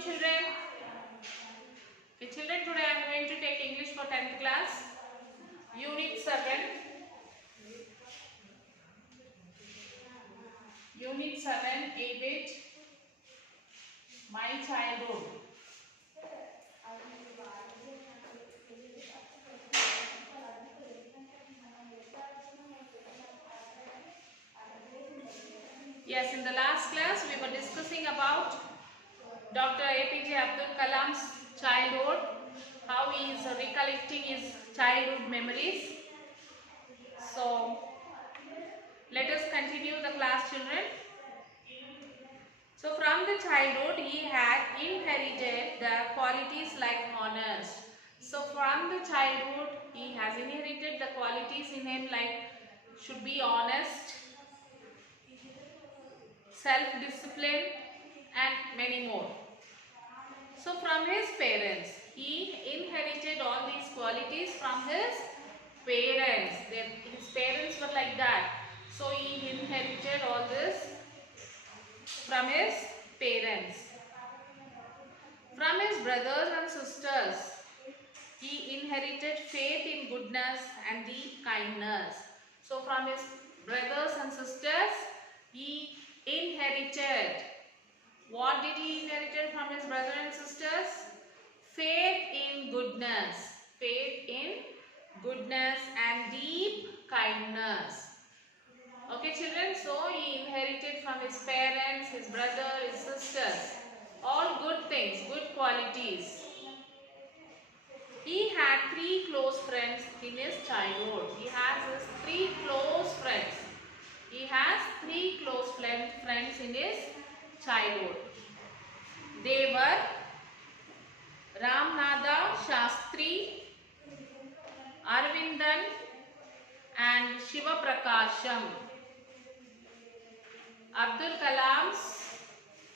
morning, children. Okay, children, today I am going to take English for 10th class, Unit 7. Unit 7, A-Bit, My Childhood. Yes, in the last class we were discussing about Dr. APJ Abdul Kalam's childhood, how he is recollecting his childhood memories. So, let us continue the class, children. So, from the childhood he had inherited the qualities like honors. So, from the childhood he has inherited the qualities in him like should be honest, self-discipline and many more. So from his parents, he inherited all these qualities from his parents. His parents were like that. So he inherited all this from his parents. From his brothers and sisters, he inherited faith in goodness and deep kindness. So from his brothers and sisters, he inherited. What did he inherit from his brothers and sisters? Faith in goodness. Faith in goodness and deep kindness. Okay, children, so he inherited from his parents, his brother, his sisters. All good things, good qualities. He had 3 close friends in his childhood. He has his 3 close friends. He has 3 close friends in his childhood. They were Ramnada Shastri, Arvindan and Shiva Prakasham. Abdul Kalam's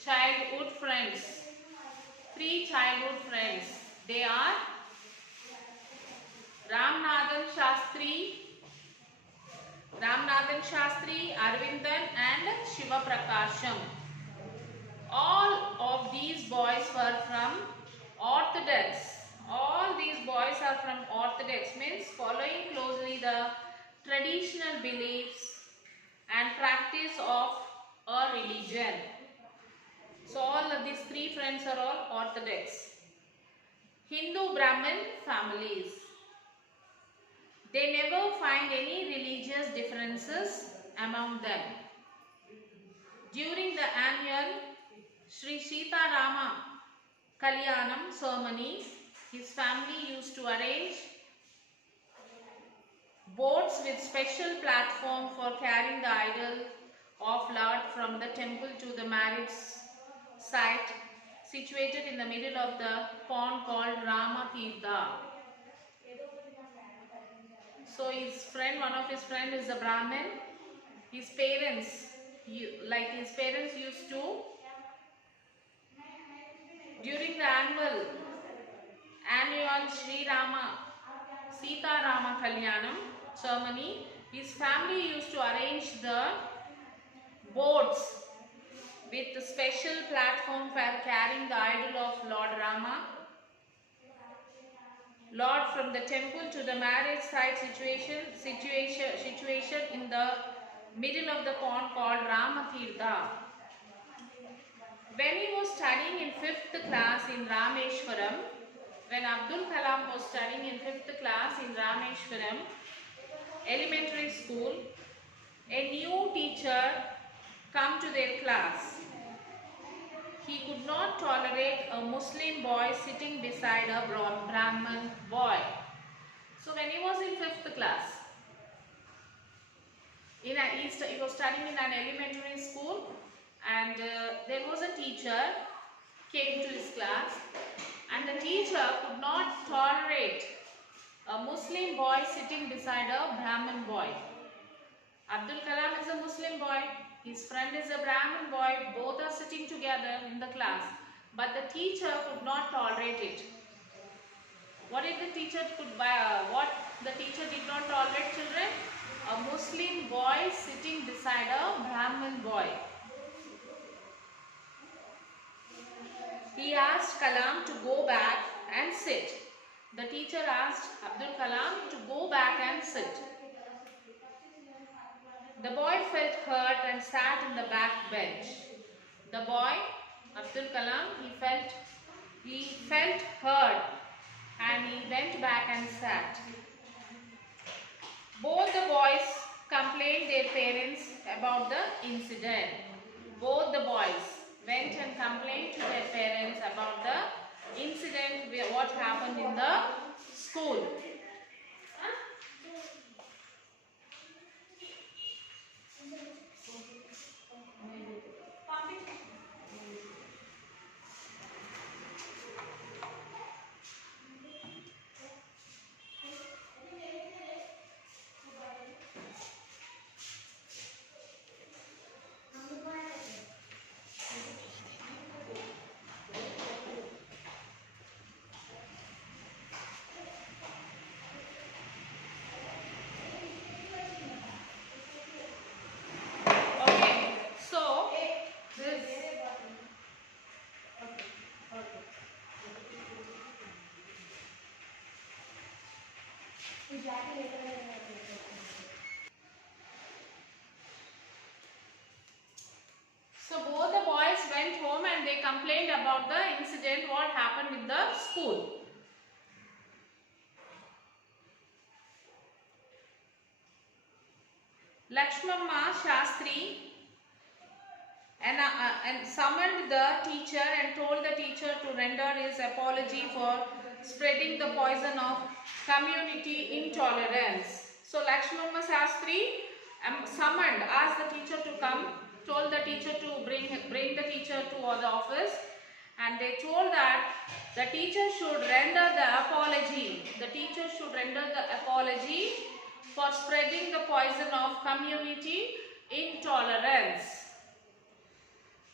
childhood friends. 3 childhood friends. They are Ramnathan Shastri, Arvindan and Shiva Prakasham. All of these boys were from Orthodox. All these boys are from Orthodox, means following closely the traditional beliefs and practice of a religion. So all of these 3 friends are all Orthodox. Hindu Brahmin families. They never find any religious differences among them. During the annual Sri Sita Rama Kalyanam ceremony, his family used to arrange boats with special platform for carrying the idol of Lord from the temple to the marriage site situated in the middle of the pond called Rama Tirtha. So one of his friends is a Brahmin. His parents used to, during the annual Sri Rama Sita Rama Kalyanam ceremony, his family used to arrange the boats with a special platform for carrying the idol of Lord Rama, Lord from the temple to the marriage site situation in the middle of the pond called Rama Tirtha. When he was studying in 5th class in Rameshwaram, when Abdul Kalam was studying in 5th class in Rameshwaram elementary school, a new teacher came to their class. He could not tolerate a Muslim boy sitting beside a Brahman boy. So when he was in 5th class, he was studying in an elementary school, and there was a teacher came to his class, and the teacher could not tolerate a Muslim boy sitting beside a Brahman boy. Abdul Kalam is a Muslim boy, his friend is a Brahman boy, both are sitting together in the class, but the teacher could not tolerate it. What the teacher did not tolerate, children? A Muslim boy sitting beside a Brahman boy. he asked Kalam to go back and sit. The teacher asked Abdul Kalam to go back and sit. The boy felt hurt and sat in the back bench. The boy, Abdul Kalam, he felt hurt and he went back and sat. Both the boys complained their parents about the incident. Both the boys went and complained to their parents about the incident, what happened in the school. So both the boys went home and they complained about the incident, what happened in the school. Lakshmamma Shastri and summoned the teacher and told the teacher to render his apology for spreading the poison of community intolerance. So Lakshmamma Shastri summoned, asked the teacher to come, told the teacher to bring the teacher to the office, and they told that the teacher should render the apology. The teacher should render the apology for spreading the poison of community intolerance.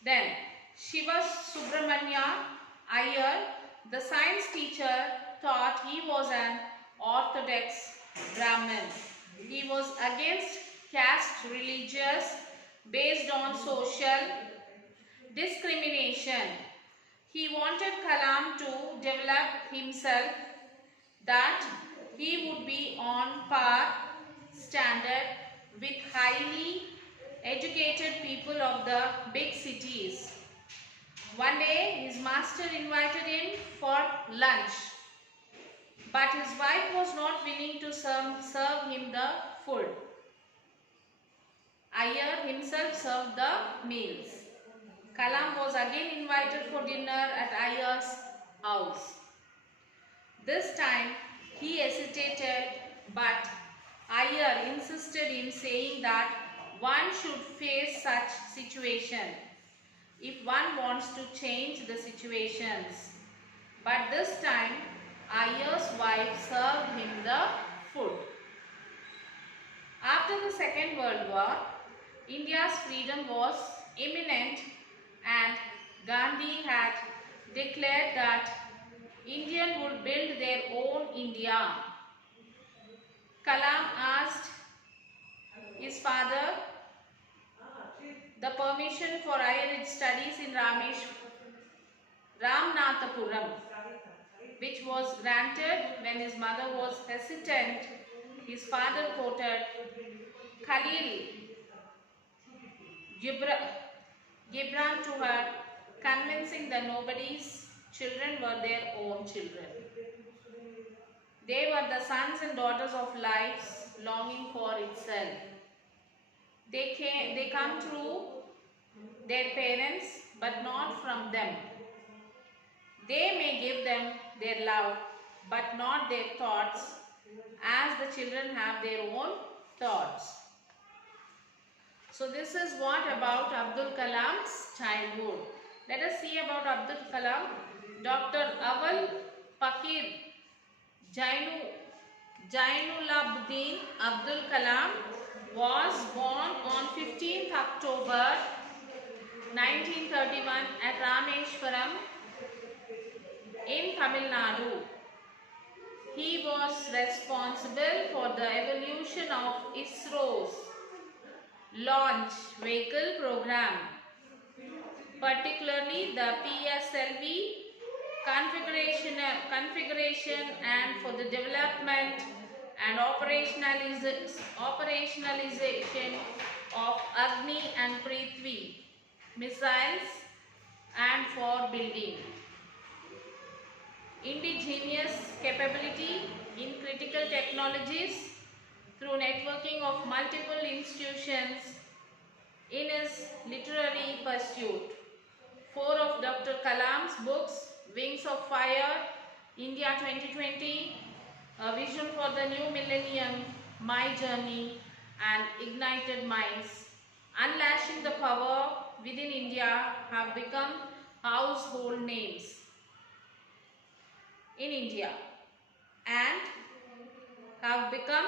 Then Shiva Subramanya Iyer, the science teacher, thought he was an orthodox Brahmin. He was against caste religious based on social discrimination. He wanted Kalam to develop himself, that he would be on par standard with highly educated people of the big cities. One day his master invited him for lunch, but his wife was not willing to serve him the food. Iyer himself served the meals. Kalam was again invited for dinner at Iyer's house. This time he hesitated, but Iyer insisted in saying that one should face such situation if one wants to change the situations. But this time Iyer's wife served him the food. After the Second World War, India's freedom was imminent and Gandhi had declared that Indians would build their own India. Kalam asked his father the permission for higher studies in Ramanathapuram, which was granted. When his mother was hesitant, his father quoted Khalil Gibran to her, convincing that nobody's children were their own children. They were the sons and daughters of life longing for itself. They come through their parents, but not from them. They may give them their love, but not their thoughts, as the children have their own thoughts. So this is what about Abdul Kalam's childhood. Let us see about Abdul Kalam. Dr. Awal Pakir Jainulabdin Abdul Kalam was born on 15th October 1931 at Rameshwaram in Tamil Nadu. He was responsible for the evolution of ISRO's launch vehicle program. particularly the PSLV configuration and for the development and operationalization of Agni and Prithvi missiles and for building indigenous capability in critical technologies through networking of multiple institutions in his literary pursuit. 4 of Dr. Kalam's books, Wings of Fire, India 2020, A Vision for the New Millennium, My Journey, and Ignited Minds, Unleashing the Power Within India have become household names in India and have become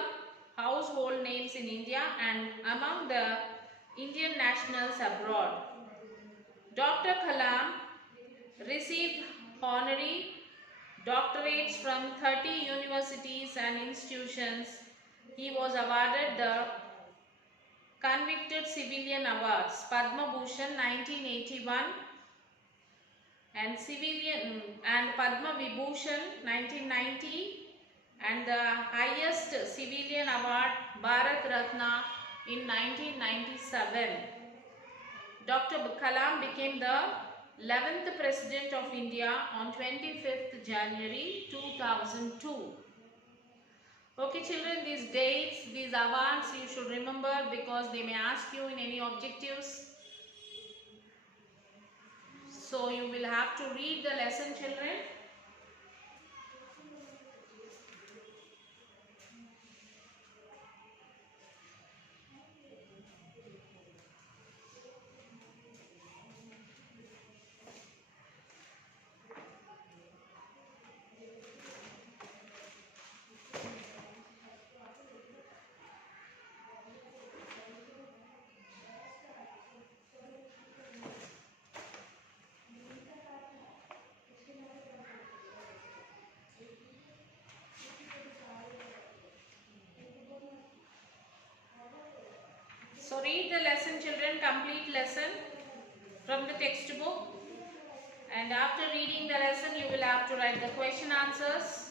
household names in India and among the Indian nationals abroad. Dr. Kalam received honorary doctorates from 30 universities and institutions. He was awarded the Convicted Civilian Awards, Padma Bhushan 1981 and Padma Vibhushan 1990 and the highest civilian award Bharat Ratna in 1997. Dr. Kalam became the 11th President of India on 25th January 2002. Okay children, these dates, these awards you should remember because they may ask you in any objectives. So you will have to read the lesson children. So read the lesson children, complete lesson from the textbook, and after reading the lesson you will have to write the question answers.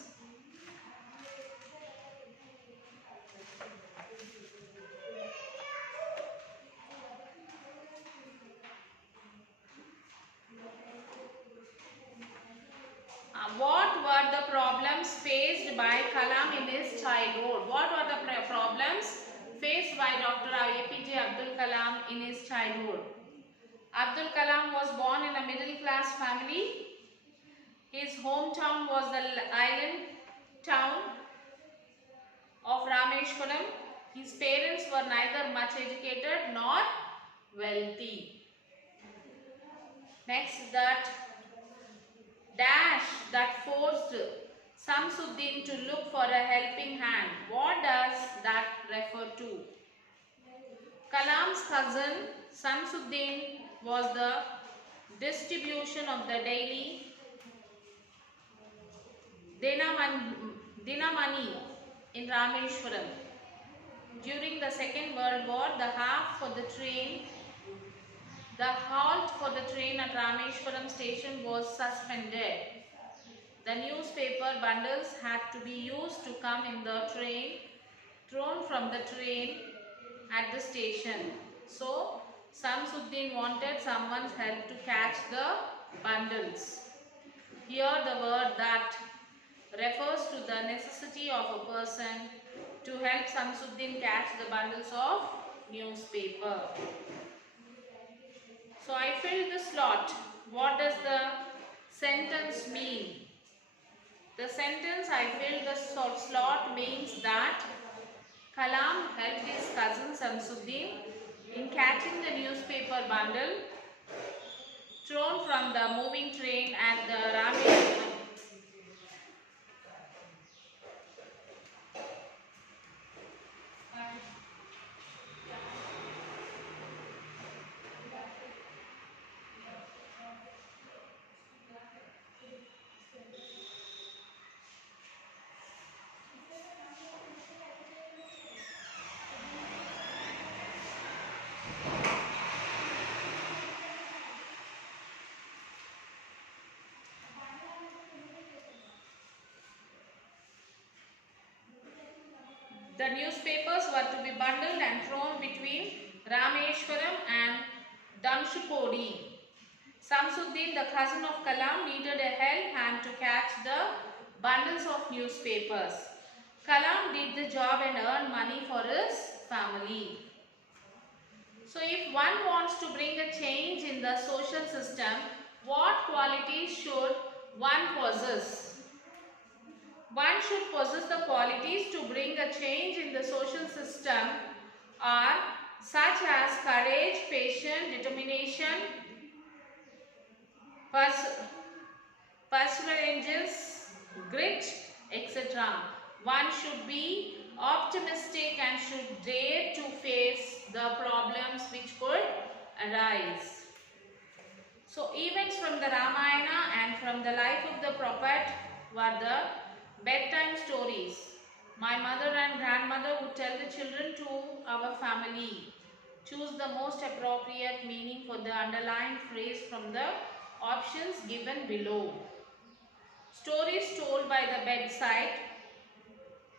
What were the problems faced by Kalam in his childhood? What were the problems faced by Dr. APJ Abdul Kalam in his childhood? Abdul Kalam was born in a middle class family. His hometown was the island town of Rameshwaram. His parents were neither much educated nor wealthy. Next, that forced Samsuddin to look for a helping hand. What does that refer to? Kalam's cousin Samsuddin was the distribution of the daily Dinamani in Rameshwaram. During the Second World War, the halt for the train at Rameshwaram station was suspended. The newspaper bundles had to be used to come in the train, thrown from the train at the station. So, Samsuddin wanted someone's help to catch the bundles. Here the word that refers to the necessity of a person to help Samsuddin catch the bundles of newspaper. So I filled the slot. What does the sentence mean? The sentence I filled the slot means that Kalam helped his cousin Samsuddin in catching the newspaper bundle thrown from the moving train at the Rameshwaram. The newspapers were to be bundled and thrown between Rameshwaram and Dhanshukodi. Samsuddin, the cousin of Kalam, needed a help hand to catch the bundles of newspapers. Kalam did the job and earned money for his family. So if one wants to bring a change in the social system, what qualities should one possess? One should possess the qualities to bring a change in the social system are such as courage, patience, determination, perseverance, grit, etc. One should be optimistic and should dare to face the problems which could arise. So events from the Ramayana and from the life of the prophet were the bedtime stories. My mother and grandmother would tell the children to our family. Choose the most appropriate meaning for the underlined phrase from the options given below. Stories told by the bedside,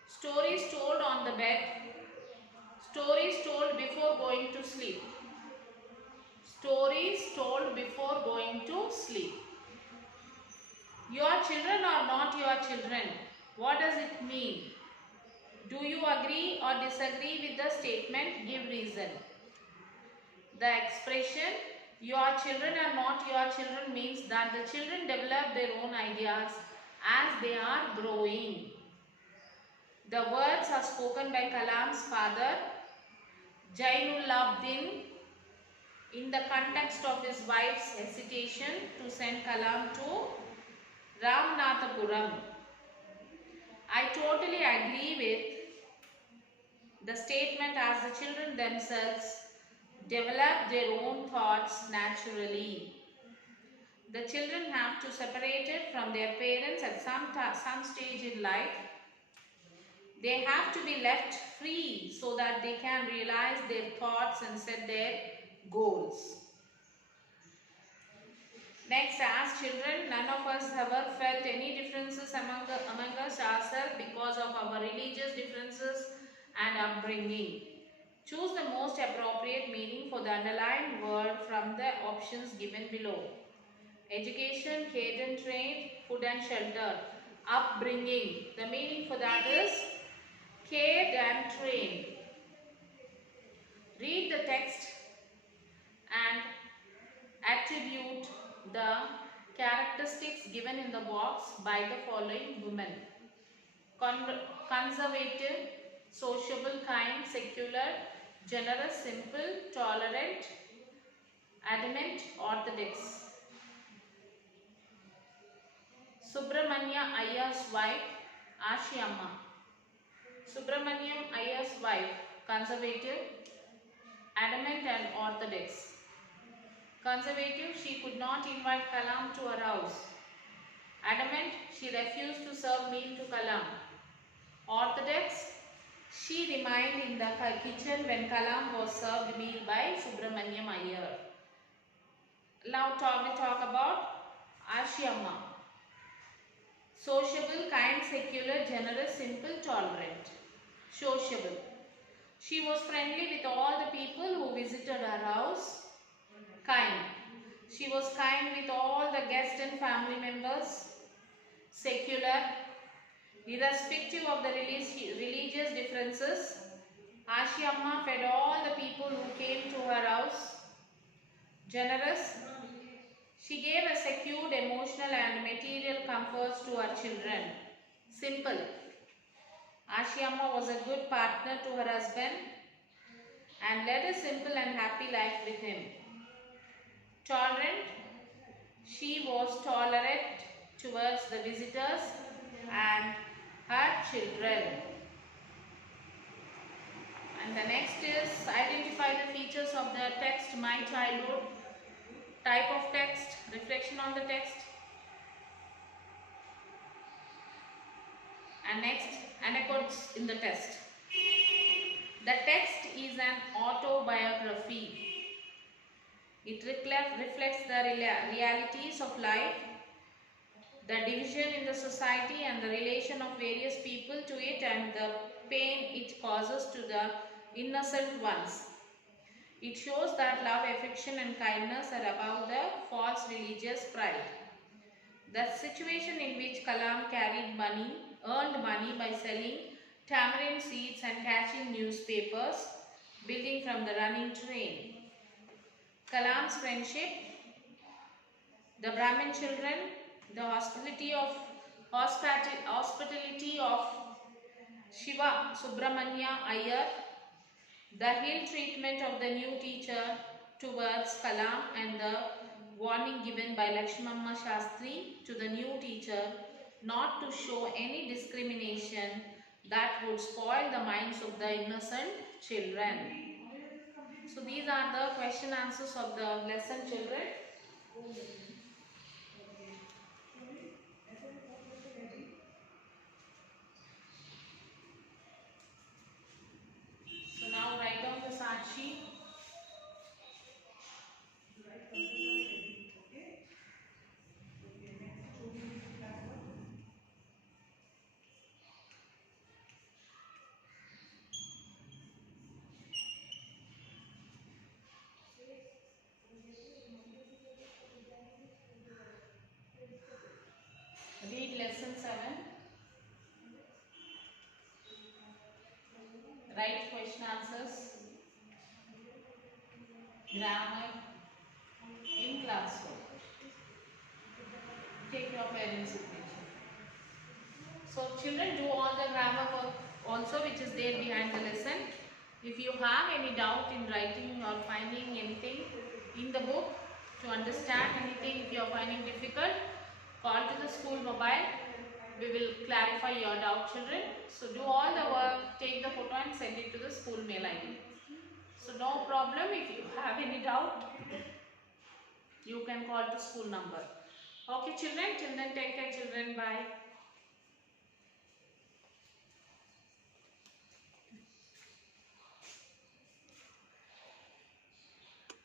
stories told on the bed, stories told before going to sleep. Stories told before going to sleep. Your children are not your children. What does it mean? Do you agree or disagree with the statement? Give reason. The expression your children are not your children means that the children develop their own ideas as they are growing. The words are spoken by Kalam's father, Jainullabdin, in the context of his wife's hesitation to send Kalam to Ramanathapuram. I totally agree with the statement as the children themselves develop their own thoughts naturally. The children have to separate it from their parents at some stage in life. They have to be left free so that they can realize their thoughts and set their goals. Next, as children, none of us ever felt any differences among us ourselves because of our religious differences and upbringing. Choose the most appropriate meaning for the underlined word from the options given below. Education, care and train, food and shelter. Upbringing. The meaning for that is cared and trained. Read the text and attribute the characteristics given in the box by the following women. Conservative, sociable, kind, secular, generous, simple, tolerant, adamant, orthodox. Subramanya Iyengar's wife, Ashiamma. Subramanyam Iyengar's wife, conservative, adamant and orthodox. Conservative, she could not invite Kalam to her house. Adamant, she refused to serve meal to Kalam. Orthodox, she remained in the kitchen when Kalam was served meal by Subramanyam Iyer. Now we'll talk about Ashiamma. Sociable, kind, secular, generous, simple, tolerant. Sociable. She was friendly with all the people who visited her house. Kind. She was kind with all the guests and family members. Secular. Irrespective of the religious differences, Ashiamma fed all the people who came to her house. Generous. She gave a secured emotional and material comforts to her children. Simple. Ashiamma was a good partner to her husband and led a simple and happy life with him. Tolerant. She was tolerant towards the visitors and her children. And the next is identify the features of the text My Childhood. Type of text, reflection on the text. And next, anecdotes in the text. The text is an autobiography. It reflects the realities of life, the division in the society and the relation of various people to it and the pain it causes to the innocent ones. It shows that love, affection and kindness are above the false religious pride. The situation in which Kalam carried money, earned money by selling tamarind seeds and catching newspapers, building from the running train. Kalam's friendship, the Brahmin children, the hospitality of Shiva Subramanya Iyer, the ill treatment of the new teacher towards Kalam and the warning given by Lakshmamma Shastri to the new teacher not to show any discrimination that would spoil the minds of the innocent children. So these are the question answers of the lesson, children. So now write down the Sakshi. Read lesson 7. Write question answers. Grammar in classroom. Take your parents' signature. So children, do all the grammar work also which is there behind the lesson. If you have any doubt in writing or finding anything in the book to understand anything, if you are finding difficult, call to the school mobile. We will clarify your doubt, children. So do all the work, take the photo and send it to the school mail ID. So no problem, if you have any doubt, you can call to school number. Okay children, till then take care children, bye.